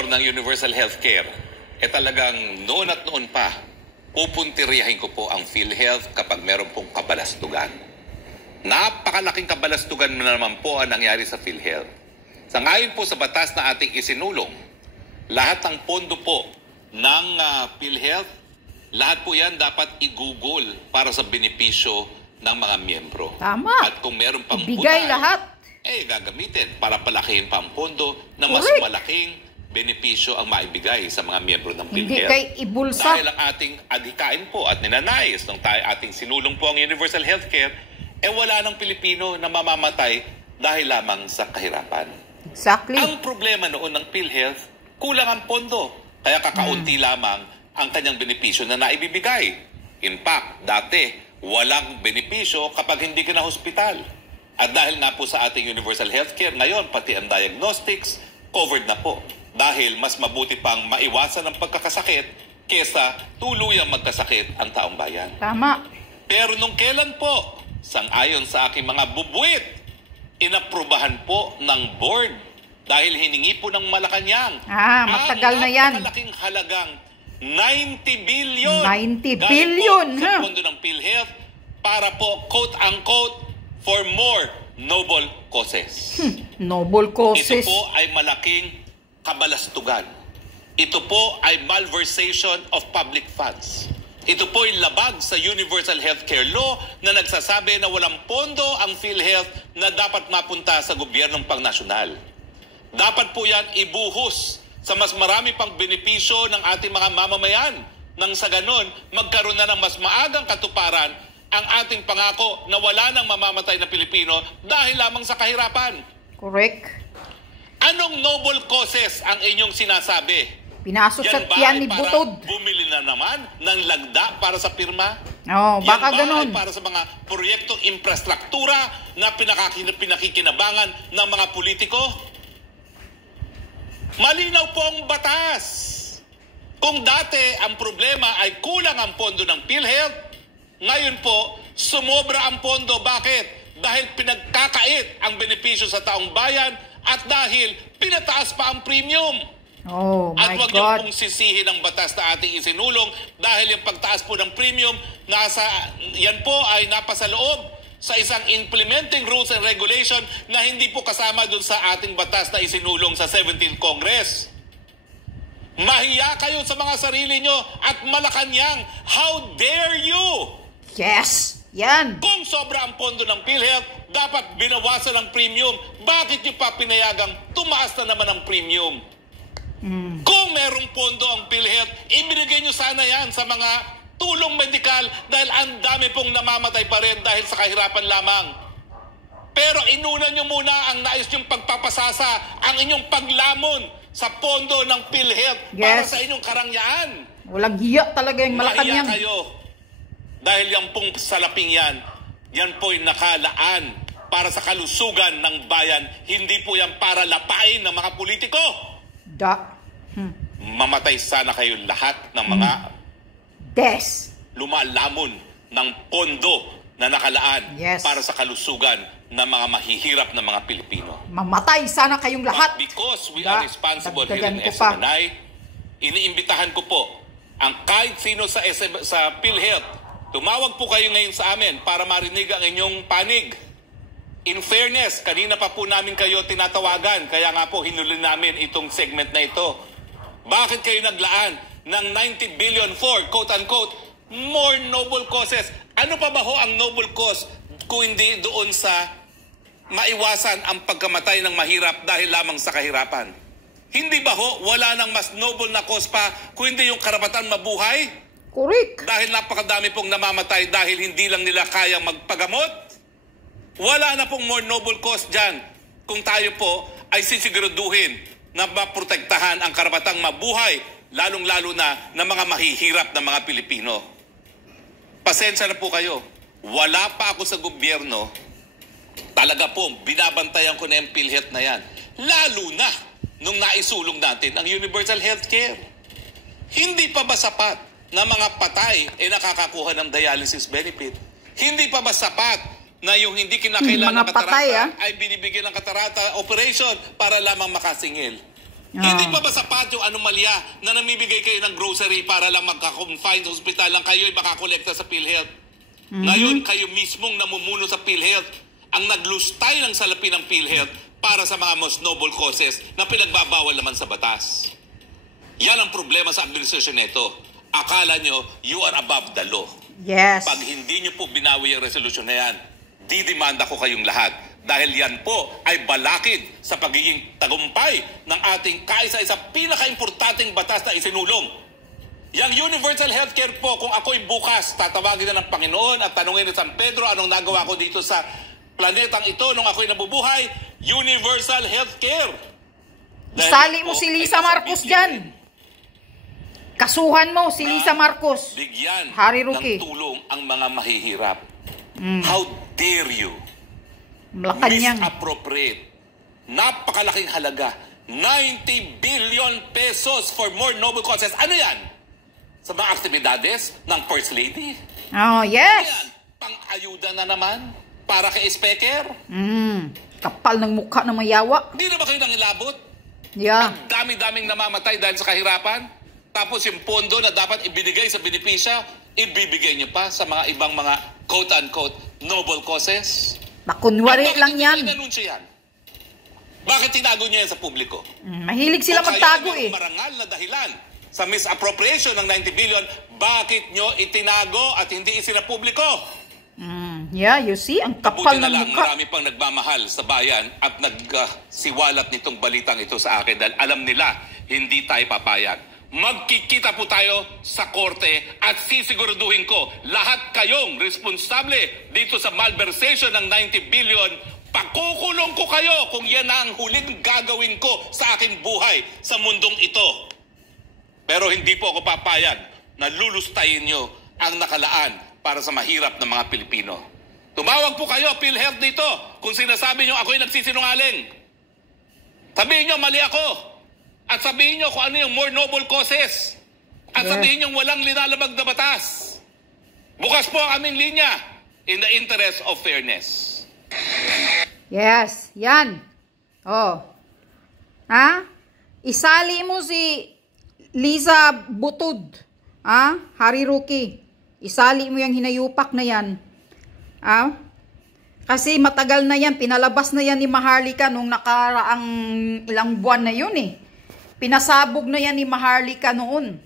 ng Universal Healthcare, talagang noon at noon pa, pupuntiriyahin ko po ang PhilHealth kapag meron pong kabalastugan. Napakalaking kabalastugan na naman po ang nangyari sa PhilHealth. Sa ngayon po sa batas na ating isinulong, lahat ng pondo po ng PhilHealth, lahat po yan dapat i-google para sa benepisyo ng mga miyembro. Tama. At kung meron pang ibigay lahat. Gagamitin para palakihin pa ang pondo na mas malaking benepisyo ang maibigay sa mga miyembro ng PhilHealth. Hindi kay ibulsa. Dahil ang ating adhikain po at ninanais nung ating sinulong po ang Universal Healthcare, wala ng Pilipino na mamamatay dahil lamang sa kahirapan. Exactly. Ang problema noon ng PhilHealth, kulang ang pondo. Kaya kakaunti lamang ang kanyang benepisyo na naibibigay. In fact, dati, walang benepisyo kapag hindi ka na hospital. At dahil nga po sa ating Universal Healthcare, ngayon pati ang diagnostics, covered na po. Dahil mas mabuti pang maiwasan ang pagkakasakit kesa tuluyang magkasakit ang taong bayan. Tama. Pero nung kailan po, sang-ayon sa aking mga bubuit, inaprubahan po ng board dahil hiningi po ng Malacanang. Matagal na yan. Ang napakalaking halagang 90 billion. 90 billion. Sa pondo ng PhilHealth para po, quote-unquote, for more noble causes. Noble causes. Ito po ay malaking kabalastugan. Ito po ay malversation of public funds. Ito po ay labag sa Universal Healthcare Law na nagsasabi na walang pondo ang PhilHealth na dapat mapunta sa gobyernong pangnasyonal. Dapat po yan ibuhos sa mas marami pang benepisyo ng ating mga mamamayan nang sa ganon magkaroon na ng mas maagang katuparan ang ating pangako na wala nang mamamatay na Pilipino dahil lamang sa kahirapan. Correct. Anong noble causes ang inyong sinasabi? Pinasok sa tiyan ni Butod. Bumili na naman ng lagda para sa pirma? Baka ganun. Para sa mga proyektong infrastruktura na pinakikinabangan ng mga politiko? Malinaw po ang batas. Kung dati ang problema ay kulang ang pondo ng PhilHealth, ngayon po, sumobra ang pondo. Bakit? Dahil pinagkakait ang benepisyo sa taong bayan at dahil pinataas pa ang premium. At huwag niyo pong sisihin ang batas na ating isinulong dahil yung pagtaas po ng premium, yan po ay napasa loob sa isang implementing rules and regulation na hindi po kasama dun sa ating batas na isinulong sa 17th Congress. Mahiya kayo sa mga sarili nyo at Malacanang. How dare you? Yes, yan. Kung sobra ang pondo ng PhilHealth, dapat binawasan ang premium. Bakit nyo pa pinayagang tumaas na naman ang premium? Kung merong pondo ang PhilHealth, ibinigay nyo sana yan sa mga tulong medikal dahil ang dami pong namamatay pa rin dahil sa kahirapan lamang. Pero inuna nyo muna ang nais nyong pagpapasasa, ang inyong paglamon sa pondo ng PhilHealth para sa inyong karangyaan. Walang hiya talaga yung Malacanang. Mahiya kayo. Dahil yan pong salaping yan po'y nakalaan para sa kalusugan ng bayan. Hindi po yan para lapain ng mga politiko. Mamatay sana kayo lahat ng mga lumalamon ng pondo na nakalaan para sa kalusugan ng mga mahihirap na mga Pilipino. Mamatay sana kayong lahat. But because we are responsible here in SMNI, iniimbitahan ko po ang kahit sino sa PhilHealth. Tumawag po kayo ngayon sa amin para marinig ang inyong panig. In fairness, kanina pa po namin kayo tinatawagan, kaya nga po hinuli namin itong segment na ito. Bakit kayo naglaan ng 90 billion for, quote-unquote, more noble causes? Ano pa ba ho ang noble cause kung hindi doon sa maiwasan ang pagkamatay ng mahirap dahil lamang sa kahirapan? Hindi ba ho wala nang mas noble na cause pa kung hindi yung karapatan mabuhay? Correct. Dahil napakadami pong namamatay dahil hindi lang nila kayang magpagamot. Wala na pong more noble cause dyan kung tayo po ay sisiguraduhin na maprotektahan ang karapatang mabuhay, lalong-lalo na ng mga mahihirap na mga Pilipino. Pasensya na po kayo. Wala pa ako sa gobyerno. Talaga po, binabantayan ko na yung PhilHealth na yan. Lalo na nung naisulong natin ang Universal Healthcare. Hindi pa ba sapat na mga patay nakakakuha ng dialysis benefit? Hindi pa ba sapat na yung hindi kinakailangan ng katarata ay binibigyan ng katarata operation para lamang makasingil? Hindi pa ba sapat yung anomalya na namibigay kayo ng grocery para lang magka-confine sa ospital lang kayo ay makakolekta sa PhilHealth? Ngayon, kayo mismong namumuno sa PhilHealth ang naglustay ng salapi ng PhilHealth para sa mga most noble causes na pinagbabawal naman sa batas. Yan ang problema sa administrasyon nito. Akala nyo, you are above the law. Yes. Pag hindi nyo po binawi ang resolusyon na yan, didimanda ko kayong lahat. Dahil yan po ay balakid sa pagiging tagumpay ng ating kaisa-isa pinaka-importanting batas na isinulong. Yang universal healthcare po, kung ako'y bukas, tatawagin na ng Panginoon at tanungin ni San Pedro anong nagawa ko dito sa planetang ito nung ako'y nabubuhay, universal healthcare. Sali mo si Lisa Marcos dyan. Kasuhan mo si Lisa Marcos. Bigyan Harry Roque ng tulong ang mga mahihirap. How dare you Malacanang. misappropriate napakalaking halaga 90 billion pesos for more noble causes. Ano yan? Sa mga aktibidades ng First Lady? Oh, Ano yes. yan? Pang-ayuda na naman? Para kay Speaker? Kapal ng mukha ng mayawa. Hindi na ba kayo nangilabot? Yeah. Ang dami-daming namamatay dahil sa kahirapan? Tapos yung pondo na dapat ibinigay sa benepisya, ibibigay niyo pa sa mga ibang mga quote-unquote noble causes? Nakunwari lang yan. Bakit hindi yan? Bakit tinago niya yan sa publiko? Mahilig sila magtago Kaya marangal na dahilan sa misappropriation ng 90 billion, bakit nyo itinago at hindi isinapubliko? Yeah, you see, ang kapal Buti na ng lang, mukha. marami pang nagmamahal sa bayan at nagsiwalat nitong balitang ito sa akin dahil alam nila, hindi tayo papayag. Magkikita po tayo sa korte at sisiguraduhin ko lahat kayong responsable dito sa malversation ng 90 billion. Pakukulong ko kayo kung yan ang huling gagawin ko sa aking buhay sa mundong ito. Pero hindi po ako papayag na lulustayin nyo ang nakalaan para sa mahirap ng mga Pilipino. Tumawag po kayo, PhilHealth dito, kung sinasabi nyo ako'y nagsisinungaling. Sabihin nyo mali ako. At sabihin nyo kung ano yung more noble causes. At sabihin nyo walang linalabag na batas. Bukas po ang aming linya in the interest of fairness. Yes, yan. Oh. Ha? Isali mo si Liza Butod. Ha? Harry Roque. Isali mo yung hinayupak na yan. Ha? Kasi matagal na yan. Pinalabas na yan ni Maharlika nung nakaraang ilang buwan na yun eh. Pinasabog na yan ni Maharlika noon.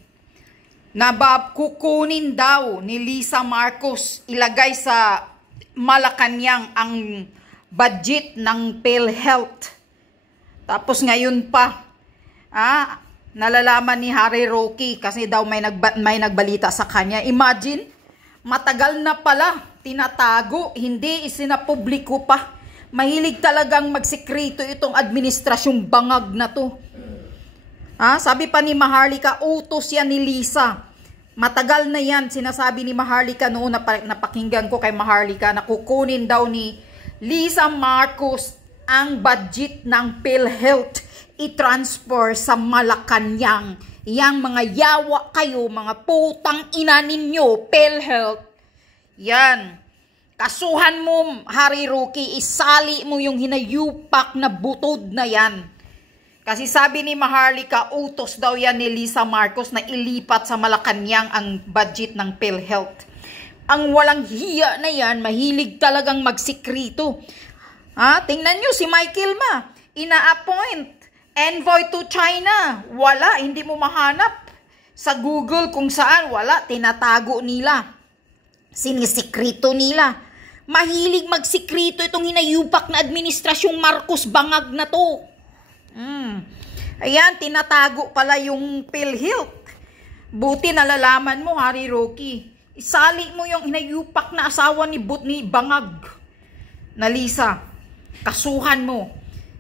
Na kukunin daw ni Lisa Marcos ilagay sa Malacanang ang budget ng PhilHealth. Tapos ngayon pa, nalalaman ni Harry Roque kasi daw may nagbalita sa kanya. Imagine, matagal na pala tinatago, hindi isinapubliko pa. Mahilig talagang magsikreto itong administrasyong bangag na to. Sabi pa ni Maharlika, utos yan ni Lisa. Matagal na yan, sinasabi ni Maharlika noon, napakinggan ko kay Maharlika, na kukunin daw ni Lisa Marcos ang budget ng PhilHealth i-transfer sa Malacanang. Yang mga yawa kayo, mga putang ina ninyo, PhilHealth. Yan. Kasuhan mo, Harry Roque, isali mo yung hinayupak na butod na yan. Kasi sabi ni Maharlika, utos daw yan ni Lisa Marcos na ilipat sa Malacanang ang budget ng PhilHealth. Ang walang hiya na yan, mahilig talagang magsikrito. Tingnan nyo si Michael Ma, ina-appoint, envoy to China. Wala, hindi mo mahanap. Sa Google kung saan, wala, tinatago nila. Sinisikrito nila. Mahilig magsikrito itong hinayupak na administrasyong Marcos bangag na to. Ayan, tinatago pala yung PhilHealth. Buti nalalaman mo, Harry Roque. Isali mo yung hinayupak na asawa ni Bangag na Lisa. Kasuhan mo.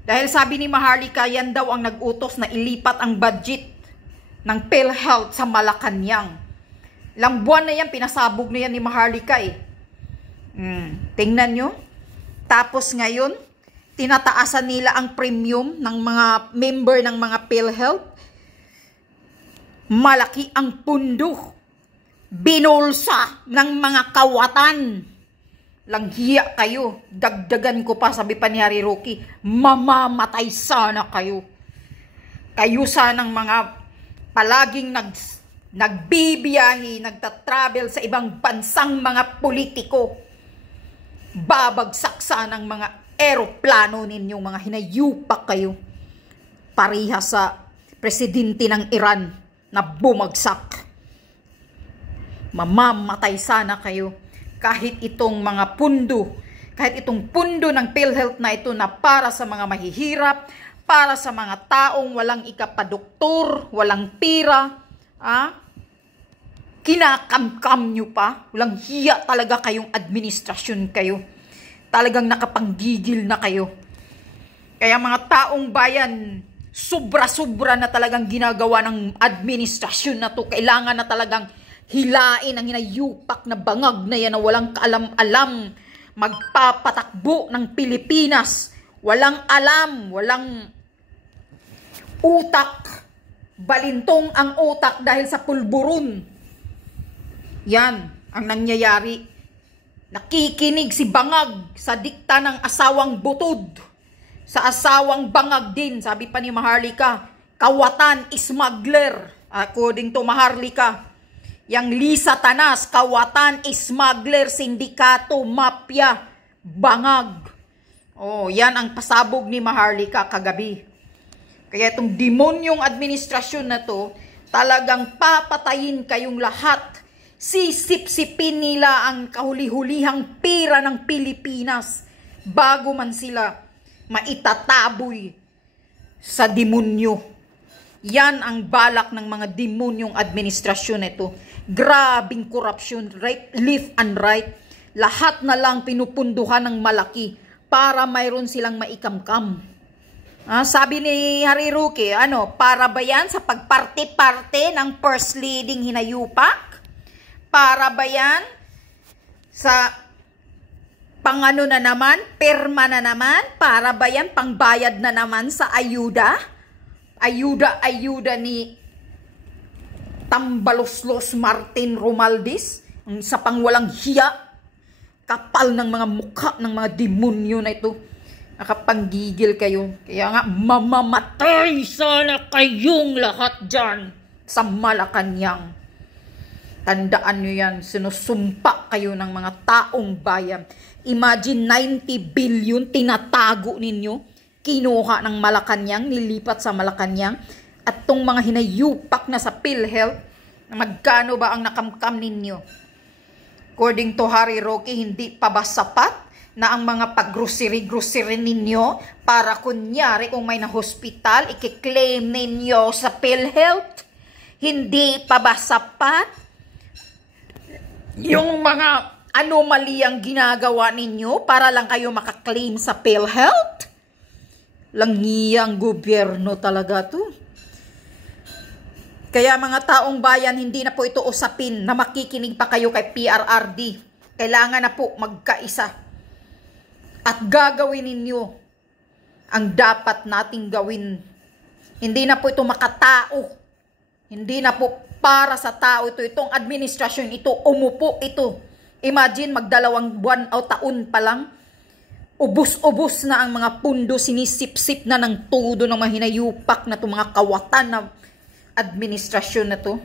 Dahil sabi ni Maharlika, yan daw ang nag-utos na ilipat ang budget ng PhilHealth sa Malacanang. Ilang buwan na yan, pinasabog na yan ni Maharlika eh. Tingnan nyo. Tapos ngayon, tinataasan nila ang premium ng mga member ng mga PhilHealth. Malaki ang pundo. Binulsa ng mga kawatan. Langhiya kayo. Dagdagan ko pa, sabi pa ni Harry Roque, mamamatay sana kayo. Kayo sanang mga palaging nagbibiyahe, nagtatravel sa ibang bansang mga politiko. Babagsak sana ng mga eroplano ninyong mga hinayupak kayo. Pareha sa presidente ng Iran na bumagsak. Mamamatay sana kayo kahit itong mga pundo, kahit itong pundo ng PhilHealth na ito na para sa mga mahihirap, para sa mga taong walang ikapadoktor, walang pira, kinakamkam nyo pa. Walang hiya talaga kayong administrasyon kayo. Talagang nakapanggigil na kayo. Kaya mga taong bayan, sobra-sobra na talagang ginagawa ng administrasyon na to. Kailangan na talagang hilain ang hinayupak na bangag na yan na walang kaalam-alam. Magpapatakbo ng Pilipinas. Walang alam, walang utak. Balintong ang utak dahil sa pulburon. Yan ang nangyayari. Nakikinig si bangag sa dikta ng asawang butod. Sa asawang bangag din, sabi pa ni Maharlika, kawatan, smuggler. According to Maharlika, yang Lisa Tanas, kawatan, smuggler, sindikato, mafia, bangag. Oh, yan ang pasabog ni Maharlika kagabi. Kaya itong demonyong administrasyon na to, talagang papatayin kayong lahat. Sisip-sipin nila ang kahuli-hulihang pira ng Pilipinas bago man sila maitataboy sa demonyo. Yan ang balak ng mga demonyong administrasyon ito. Grabing korupsyon, right, left and right. Lahat na lang pinupunduhan ng malaki para mayroon silang maikamkam. Sabi ni Hariruki, para ba yan sa pagparte-parte ng first leading hinayupak? Para ba yan sa pangano na naman, perma na naman? Para ba yan pangbayad na naman sa ayuda? Ayuda ni Tambaloslos Martin Romualdez, sa pangwalang hiya, kapal ng mga mukha ng mga demonyo na ito. Nakapanggigil kayo. Kaya nga, mamamatay sana kayong lahat dyan sa Malacanang. Tandaan nyo yan, sinusumpa kayo ng mga taong bayan. Imagine 90 billion tinatago ninyo, kinuha ng Malacanang, nilipat sa Malacanang, at tong mga hinayupak na sa PhilHealth, magkano ba ang nakamkam ninyo? According to Hariruki, hindi pa ba sapat na ang mga pag-grocery ninyo para kunyari kung may na-hospital, i-claim ninyo sa PhilHealth? Hindi pa ba sapat yung mga anomalyang ginagawa ninyo para lang kayo makaklaim sa PhilHealth? Langiyang gobyerno talaga to. Kaya mga taong bayan, hindi na po ito usapin na makikinig pa kayo kay PRRD. Kailangan na po magkaisa. At gagawin ninyo ang dapat nating gawin. Hindi na po ito makatao. Hindi na po para sa tao ito. Itong administrasyon ito, umupo ito. Imagine, magdalawang buwan o taon pa lang, ubos-ubos na ang mga pundo, sinisip-sip na ng todo ng mga hinayupak na itong mga kawatan na administrasyon na to.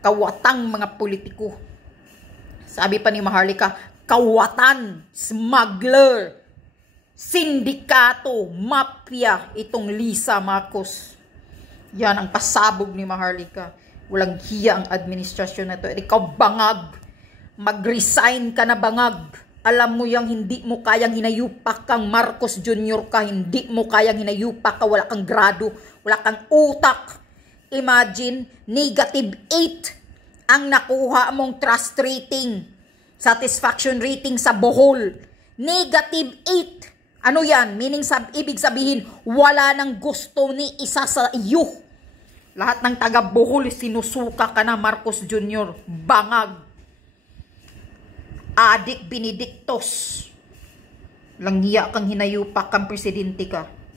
Kawatang mga politiko. Sabi pa ni Maharlika, kawatan, smuggler, sindikato, mafia, itong Lisa Marcos. Yan ang pasabog ni Maharlika. Walang hiya ang administrasyon na to. Ikaw bangag, mag-resign ka na bangag. Alam mo yung hindi mo kayang hinayupak kang Marcos Jr. ka, hindi mo kayang hinayupak ka, wala kang grado, wala kang utak. Imagine, -8 ang nakuha mong trust rating, satisfaction rating sa Bohol. -8. Ano yan? Meaning, ibig sabihin, wala nang gusto ni isa sa iyo. Lahat ng taga Bohol, sinusuka ka na, Marcos Jr. Bangag. Adik Benedictos. Langya kang hinayupak kang presidente ka.